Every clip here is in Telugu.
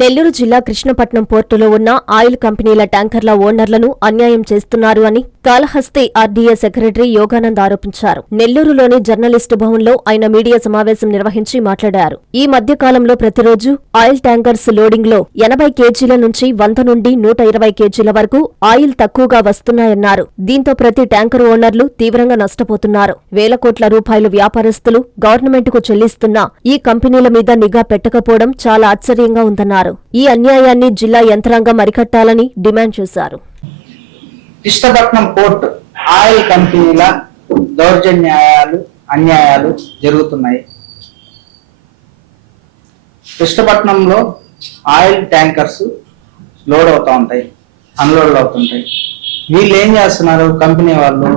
నెల్లూరు జిల్లా కృష్ణపట్నం పోర్టులో ఉన్న ఆయిల్ కంపెనీల ట్యాంకర్ల ఓనర్లను అన్యాయం చేస్తున్నారు అని కాళహస్తి ఆర్డీఏ సెక్రటరీ యోగానంద్ ఆరోపించారు. నెల్లూరులోని జర్నలిస్టు భవన్లో ఆయన మీడియా సమావేశం నిర్వహించి మాట్లాడారు. ఈ మధ్య కాలంలో ప్రతిరోజు ఆయిల్ ట్యాంకర్స్ లోడింగ్లో ఎనభై కేజీల నుంచి వంద నుండి నూట ఇరవై కేజీల వరకు ఆయిల్ తక్కువగా వస్తున్నాయన్నారు. దీంతో ప్రతి ట్యాంకర్ ఓనర్లు తీవ్రంగా నష్టపోతున్నారు. వేల కోట్ల రూపాయలు వ్యాపారస్తులు గవర్నమెంట్కు చెల్లిస్తున్నా ఈ కంపెనీల మీద నిఘా పెట్టకపోవడం చాలా ఆశ్చర్యంగా ఉందన్నారు. ఈ అన్యాయాన్ని జిల్లా యంత్రాంగం అరికట్టాలని డిమాండ్ చేశారు. కృష్ణపట్నం పోర్ట్ ఆయిల్ కంపెనీల దౌర్జన్యాలు అన్యాయాలు జరుగుతున్నాయి. కృష్ణపట్నంలో ఆయిల్ ట్యాంకర్స్ లోడ్ అవుతూ ఉంటాయి అన్లోడ్ అవుతుంటాయి. వీళ్ళు ఏం చేస్తున్నారు? కంపెనీ వాళ్ళు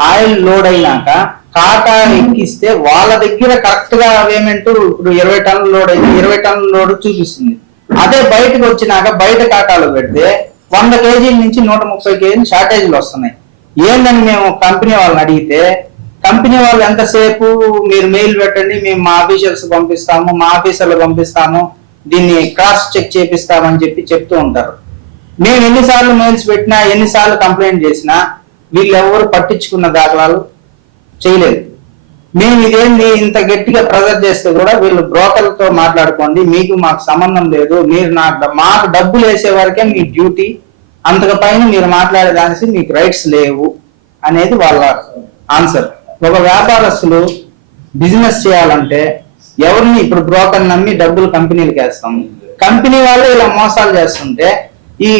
ఆయిల్ లోడ్ అయినాక టాటా ఎక్కిస్తే వాళ్ళ దగ్గర కరెక్ట్గా పేమెంట్ ఇప్పుడు ఇరవై టన్నుల లోడ్ అయితే ఇరవై టన్నుల లోడ్ చూపిస్తుంది. అదే బయటకు వచ్చినాక బయట కాటాలో పెడితే వంద కేజీల నుంచి నూట ముప్పై కేజీలు షార్టేజ్లు వస్తున్నాయి. ఏందని మేము కంపెనీ వాళ్ళని అడిగితే కంపెనీ వాళ్ళు ఎంతసేపు మీరు మెయిల్ పెట్టండి మేము మా ఆఫీసర్స్ పంపిస్తాము మా ఆఫీసర్లు పంపిస్తాము దీన్ని క్రాస్ చెక్ చేపిస్తామని చెప్పి చెప్తూ ఉంటారు. మేము ఎన్నిసార్లు మెయిల్స్ పెట్టినా ఎన్నిసార్లు కంప్లైంట్ చేసినా వీళ్ళు ఎవరు పట్టించుకున్న దాఖలాలు చేయలేదు. మేము ఇదేంది ఇంత గట్టిగా ప్రజర్ చేస్తే కూడా వీళ్ళు బ్రోకర్లతో మాట్లాడుకోండి మీకు మాకు సంబంధం లేదు మీరు నాకు మాకు డబ్బులు వేసే వరకే మీ డ్యూటీ అంతకు పైన మీరు మాట్లాడేదానికి మీకు రైట్స్ లేవు అనేది వాళ్ళ ఆన్సర్ ఒక వ్యాపారస్తులు బిజినెస్ చేయాలంటే ఎవరిని ఇప్పుడు బ్రోకర్ నమ్మి డబ్బులు కంపెనీలకు వేస్తాం. కంపెనీ వాళ్ళు ఇలా మోసాలు చేస్తుంటే ఈ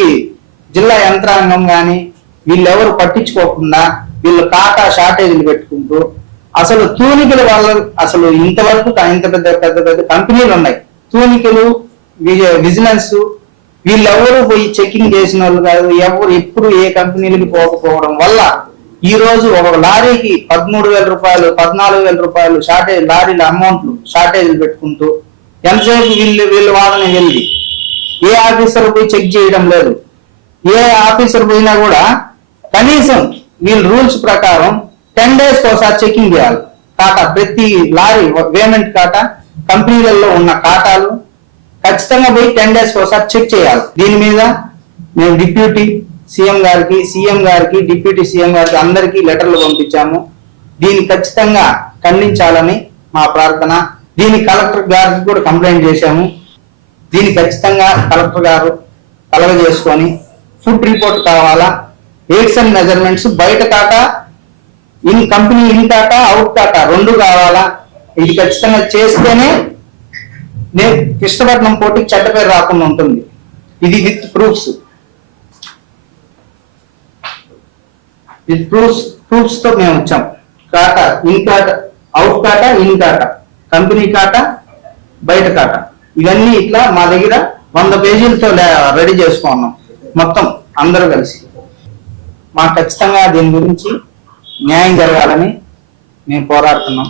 జిల్లా యంత్రాంగం కానీ వీళ్ళెవరు పట్టించుకోకుండా వీళ్ళు కాటా షార్టేజీలు పెట్టుకుంటూ అసలు తూనికల వాళ్ళ అసలు ఇంతవరకు ఇంత పెద్ద పెద్ద పెద్ద కంపెనీలు ఉన్నాయి. తూనికలు విజిలెన్స్ వీళ్ళెవరు పోయి చెకింగ్ చేసిన వాళ్ళు కాదు ఎవరు ఎప్పుడు ఏ కంపెనీలకి పోకపోవడం వల్ల ఈ రోజు ఒక లారీకి పదమూడు వేల రూపాయలు పద్నాలుగు వేల రూపాయలు షార్టేజ్ లారీల అమౌంట్లు షార్టేజ్లు పెట్టుకుంటూ ఎంతసేపు వీళ్ళు వీళ్ళు వాళ్ళని వెళ్ళి ఏ ఆఫీసర్ పోయి చెక్ చేయడం లేదు. ఏ ఆఫీసర్ పోయినా కూడా కనీసం వీళ్ళు రూల్స్ ప్రకారం టెన్ డేస్ ఒకసారి చెకింగ్ చేయాలి. కాటా ప్రతి లారీ పేమెంట్ కాటా కంపెనీలలో ఉన్న కాటాలు ఖచ్చితంగా పోయి టెన్ డేస్ ఒకసారి చెక్ చేయాలి. దీని మీద మేము డిప్యూటీ సీఎం గారికి సీఎం గారికి డిప్యూటీ సీఎం గారికి అందరికీ లెటర్లు పంపించాము. దీన్ని ఖచ్చితంగా ఖండించాలని మా ప్రార్థన. దీని కలెక్టర్ గారికి కూడా కంప్లైంట్ చేశాము. దీన్ని ఖచ్చితంగా కలెక్టర్ గారు కలగజేసుకొని ఫుడ్ రిపోర్ట్ కావాలా? ఎయిట్స్ అండ్ మెజర్మెంట్స్ బయట కాక ఇన్ కంపెనీ ఇన్ కాక అవుట్ కాక రెండు కావాలా? ఇది ఖచ్చితంగా చేస్తేనే నేను కృష్ణపట్నం పోటీకి చెడ్డ పేరు రాకుండా ఉంటుంది. ఇది విత్ ప్రూఫ్స్. విత్ ప్రూఫ్స్ ప్రూఫ్స్తో మేము వచ్చాం. కాట ఇన్ కాట అవుట్ కాట ఇన్ కాట కంపెనీ కాట బయట కాట ఇవన్నీ ఇట్లా మా దగ్గర వంద పేజీలతో రెడీ చేసుకున్నాం. మొత్తం అందరూ కలిసి. మాకు ఖచ్చితంగా దీని గురించి న్యాయం జరగాలని మేము పోరాడుతున్నాం.